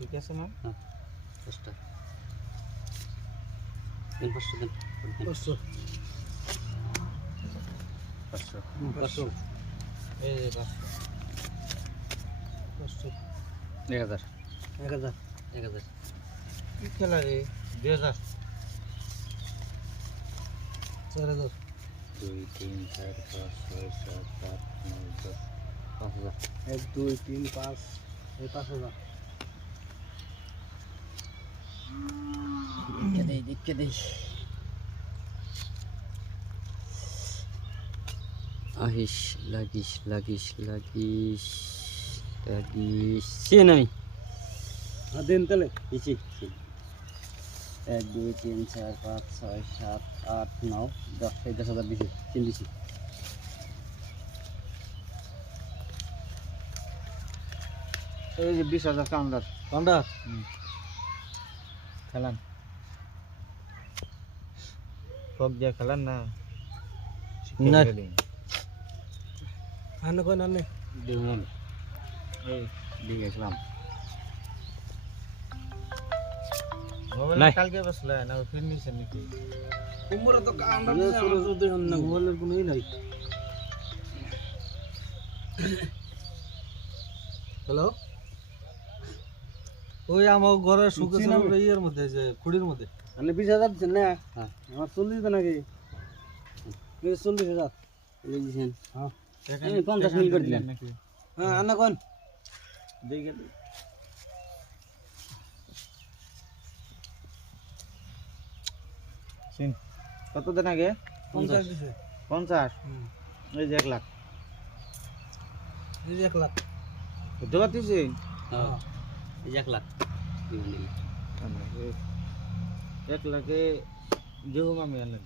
ঠিক আছে না? হ্যাঁ 5টা দিন 500 দিন 500 500 এই যে 500 1000 1000 1000 কি খেলা রে 2000 4000 2 3 4 5 6 7 8 9 10 5000 1 2 3 5 এই 5000 দেখে দেই আহিস লাগিস সে নাই দিন তাহলে ইসি 1 2 3 4 5 6 7 8 9 10 এই 10,000 দিছি তিন দিছি এই যে 20000 কাউন্টার কাউন্টার খেলান ফক দিয়ে খেলান না না। না আনে কোন আনে দিলাম এই দিয়ে গেছিলাম মোবাইল নাই। কালকে বসলে না ফির নিছেন নাকি কুমড়া তো কাউন্টার দিছে আমার তো দেখুন না মোবাইলের কোনোই নাই হ্যালো ওই আমার ঘরের সুখে ছিল ইয়ের মধ্যে যে খুঁড়ির মধ্যে আপনি 20,000 দিচ্ছেন না হ্যাঁ আমার 40 তো নাকি 40,000 এই দিছেন হ্যাঁ আমি 50 মিল করে দিলাম নাকি হ্যাঁ আনে কোন দেখে সিন কত দিন আগে 50 দিছে 50 হুম এই যে 1 লাখ এই যে 1 লাখ জোয়াতিছে হ্যাঁ এই 1 লাখ দিবেন 1 লাখে যেও আমি আনলাম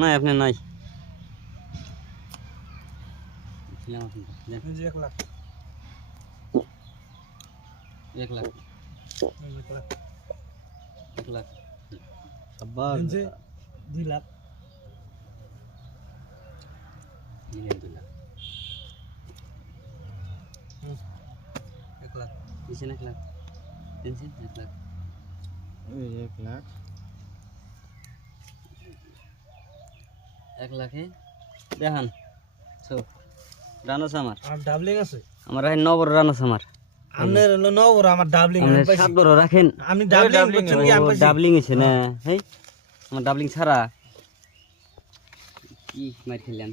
নাই আপনি নাই এই যে 1 লাখ 1 লাখ এই যে 1 লাখ 1 লাখ আবার এই যে 2 লাখ দিলেন 2 লাখ 1 লাখ দিছেন 1 লাখ দিছেন 1 লাখ এই 1 লাখ 1 লাখে দেখান সো রানাস আমার আর ডাবলিং আছে আমার রাখেন 9 বড় রানাস আমার আমনের হলো 9 বড় আমার ডাবলিং আমি আপনি পাইছি 7 বড় রাখেন আমি ডাবলিং করছেন কি আমি পাইছি ডাবলিং আছে না হেই আমার ডাবলিং ছাড়া কি মার খেলেন